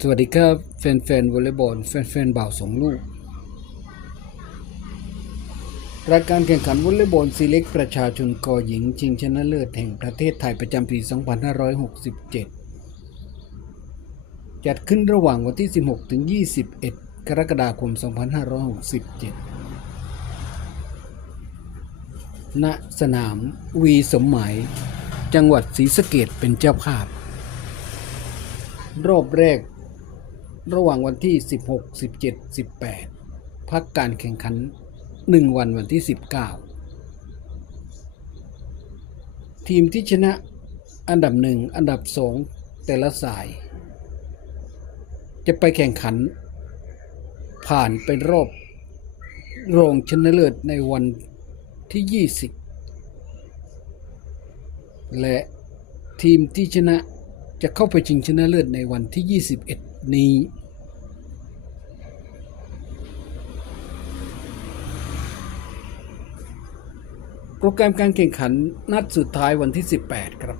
สวัสดีครับแฟนๆวอลเลย์บอลแฟนๆบ่าวสองลูก รายการแข่งขันวอลเลย์บอลซีเล็กประชาชนกอหญิงชิงชนะเลิศแห่งประเทศไทยประจำปี 2567 จัดขึ้นระหว่างวันที่ 16 ถึง 21 กรกฎาคม 2567 ณ สนามวีสมหมาย จังหวัดศรีสะเกดเป็นเจ้าภาพรอบแรก ระหว่างวันที่ 16 17 18 พักการแข่งขัน 1 วันวันที่ 19 ทีมที่ชนะอันดับหนึ่งอันดับสองแต่ละสาย จะไปแข่งขัน ผ่านเป็นรอบรองชนะเลิศในวันที่ 20 และทีมที่ชนะจะเข้าไปชิงชนะเลิศในวันที่ 21 นี้ โปรแกรมการแข่งขันนัดสุดท้ายวันที่ 18 ครับ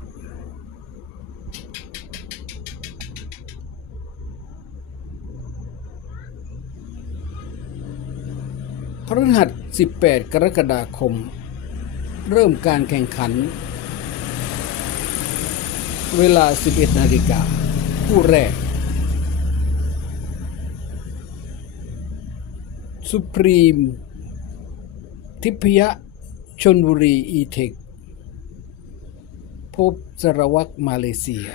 พฤหัส 18 กรกฎาคม เริ่มการแข่งขัน เวลา 11 นาฬิกาคู่แรก สุพรีม ทิพยะชนบุรีอีเทค พบสรวัตมาเลเซีย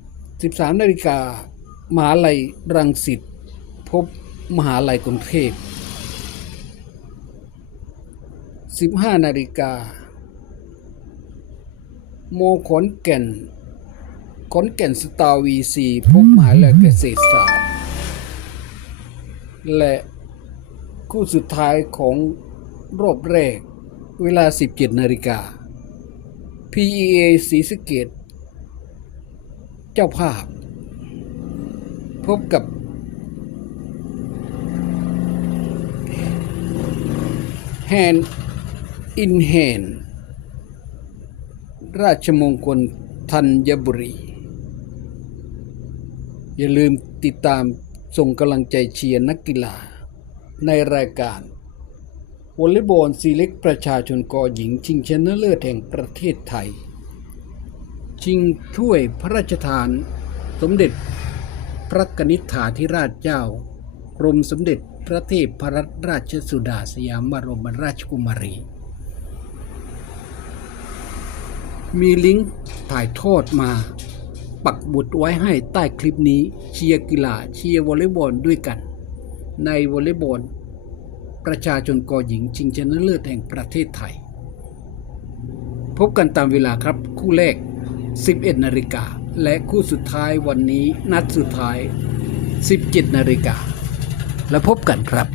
13นาฬิกามหาลัยรังสิต พบมหาลัยกรุงเทพ 15นาฬิกา โมขอนแก่นขอนแก่นสตาร์วีซี พบมหาลัยเกษตรศาสตร์ และคู่สุดท้ายของรอบแรก เวลา 17นาฬิกา PEA ศรีสเกต เจ้าภาพ พบกับแฮนอินแฮนราชมงคลธัญบุรี อย่าลืมติดตาม ส่งกำลังใจเชียร์นักกีฬา ในรายการวอลเลย์บอลซีเล็กประชาชนกอหญิงชิงชนะเลิศแห่งประเทศไทย ชิงถ้วยพระราชทาน สมเด็จพระกนิษฐาธิราชเจ้ากรมสมเด็จพระเทพพรัตนราชสุดาสยามบรมราชกุมารี มีลิงก์ถ่ายทอดมา ปักบุตรไว้ให้ใต้คลิปนี้เชียร์กีฬาเชียร์วอลเลย์บอลด้วยกัน ในวอลเลย์บอลประชาชนกอหญิงชิงชนะเลิศแห่งประเทศไทย พบกันตามเวลาครับคู่แรก 11 นาฬิกา และคู่สุดท้ายวันนี้นัดสุดท้าย 17 นาฬิกา แล้วพบกันครับ